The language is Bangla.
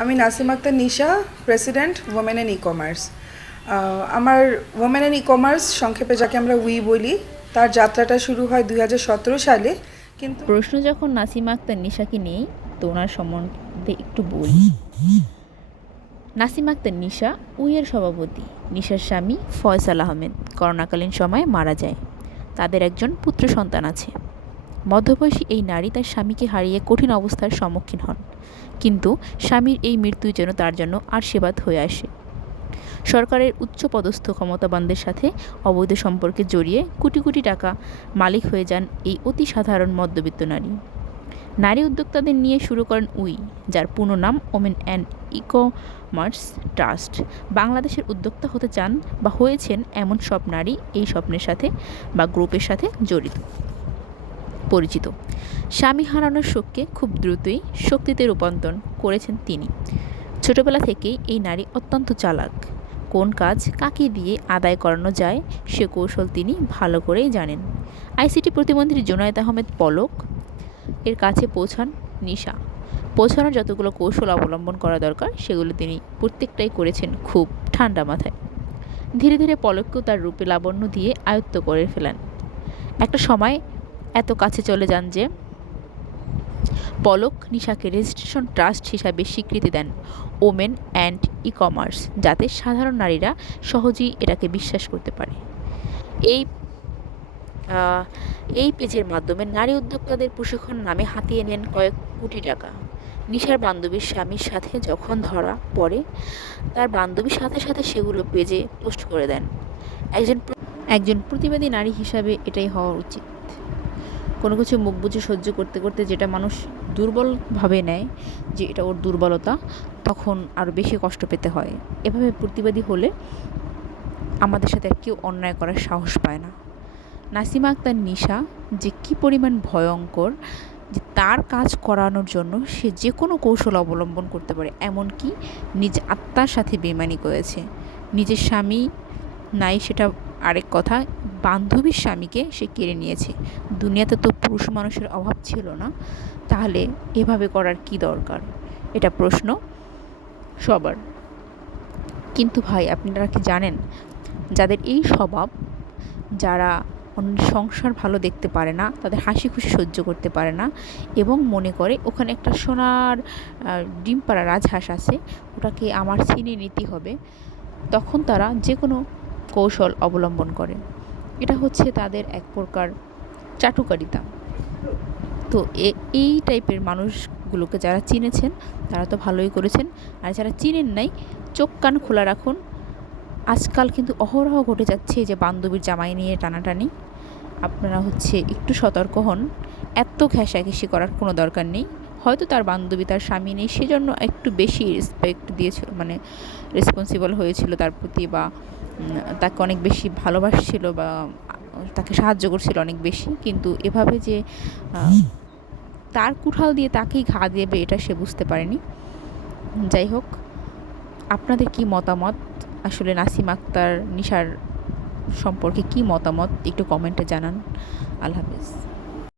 আমি Nasim Akhtar Nisha president women in e commerce আমার ওমেন ইন ই কমার্স সংক্ষেপে যাকে আমরা উই বলি, তার যাত্রাটা শুরু হয় দু হাজার সতেরো সালে, কিন্তু প্রশ্ন যখন নাসিম আক্তার নিশাকে নেই, তো ওনার সম্বন্ধে একটু বলি। নাসিম আক্তার নিশা উইয়ের সভাপতি। নিশার স্বামী ফয়সাল আহমেদ। করোনাকালীন সময়ে মারা যায়। তাদের একজন পুত্র সন্তান আছে। মধ্যবয়সী এই নারী তার স্বামীকে হারিয়ে কঠিন অবস্থার সম্মুখীন হন। কিন্তু স্বামীর এই মৃত্যুই যেন তার জন্য আশীর্বাদ হয়ে আসে। সরকারের উচ্চপদস্থ ক্ষমতাবানদের সাথে অবৈধ সম্পর্কে জড়িয়ে কোটি কোটি টাকা মালিক হয়ে যান এই অতি সাধারণ মধ্যবিত্ত নারী। নারী উদ্যোক্তাদের নিয়ে শুরু করেন উই, যার পূর্ণ নাম ওমেন অ্যান্ড ইকমার্স ট্রাস্ট। বাংলাদেশের উদ্যোক্তা হতে চান বা হয়েছেন এমন সব নারী এই স্বপ্নের সাথে বা গ্রুপের সাথে জড়িত। পরিচিত। স্বামী হারানোর শোককে খুব দ্রুতই শক্তিতে রূপান্তর করেছেন তিনি। ছোটবেলা থেকেই এই নারী অত্যন্ত চালাক। কোন কাজ কাকে দিয়ে আদায় করানো যায় সে কৌশল তিনি ভালো করেই জানেন। আইসিটি প্রতিমন্ত্রী জোনায়েত আহমেদ পলক, এর কাছে পৌঁছান নিশা। পৌঁছানোর যতগুলো কৌশল অবলম্বন করা দরকার, সেগুলো তিনি প্রত্যেকটাই করেছেন খুব ঠান্ডা মাথায়। ধীরে ধীরে পলককেও তার রূপে লাবণ্য দিয়ে আয়ত্ত করে ফেলেন। একটা সময় এত কাছে চলে যান যে পলক নিশাকে রেজিস্ট্রেশন ট্রাস্ট হিসাবে স্বীকৃতি দেন ওমেন অ্যান্ড ই কমার্স যাতে সাধারণ নারীরা সহজেই এটাকে বিশ্বাস করতে পারে। এই এই পেজের মাধ্যমে নারী উদ্যোক্তাদের প্রশিক্ষণ নামে হাতিয়ে নেন কয়েক কোটি টাকা। নিশার বান্ধবীর স্বামীর সাথে যখন ধরা পড়ে, তার বান্ধবীর সাথে সাথে সেগুলো পেজে পোস্ট করে দেন। একজন একজন প্রতিবাদী নারী হিসাবে এটাই হওয়া উচিত। কোনো কিছু মুখ বুঝে সহ্য করতে করতে যেটা মানুষ দুর্বলভাবে নেয়, যে এটা ওর দুর্বলতা, তখন আরও বেশি কষ্ট পেতে হয়। এভাবে প্রতিবাদী হলে আমাদের সাথে আর কেউ অন্যায় করার সাহস পায় না। নাসিমা আক্তার নিশা যে কী পরিমাণ ভয়ঙ্কর, যে তার কাজ করানোর জন্য সে যে কোনো কৌশল অবলম্বন করতে পারে, এমনকি নিজ আত্মার সাথে বেমানি করেছে। নিজের স্বামী নাই সেটা আরেক কথা, বান্ধবীর স্বামীকে সে কেড়ে নিয়েছে। দুনিয়াতে তো পুরুষ মানুষের অভাব ছিল না। তাহলে এভাবে করার কি দরকার? এটা প্রশ্ন সবার। কিন্তু ভাই, আপনারা কি জানেন, যাদের এই স্বভাব, যারা সংসার ভালো দেখতে পারে না, তাদের হাসি খুশি সহ্য করতে পারে না এবং মনে করে ওখানে একটা সোনার ডিম পাড়া রাজহাঁস আছে, ওটাকে আমার ছিনিয়ে নিতে হবে, তখন তারা যে কোনো কৌশল অবলম্বন করে। এটা হচ্ছে তাদের এক প্রকার চাটুকারিতা। তো এই টাইপের মানুষগুলোকে যারা চিনেছেন, তারা তো ভালোই করেছেন। আর যারা চিনেন নাই, চোখ কান খোলা রাখুন। আজকাল কিন্তু অহরহ ঘটে যাচ্ছে যে বান্ধবীর জামাই নিয়ে টানাটানি। আপনারা হচ্ছে একটু সতর্ক হন। এত ঘেঁষাঘেঁষি করার কোনো দরকার নেই। হয়তো তার বান্ধবী তার স্বামী নেই, সেজন্য একটু বেশি রেসপেক্ট দিয়েছিল মানে রেসপন্সিবল হয়েছিল তার প্রতি বা তাকে অনেক বেশি ভালোবাসছিল বা তাকে সাহায্য করছিল অনেক বেশি। কিন্তু এভাবে যে তার কুঠাল দিয়ে তাকেই ঘা দেবে, এটা সে বুঝতে পারেনি। যাই হোক, আপনাদের কি মতামত? আসলে নাসিম আক্তার, নিশার সম্পর্কে কি মতামত? একটু কমেন্টে জানান। আল্লাহ হাফেজ।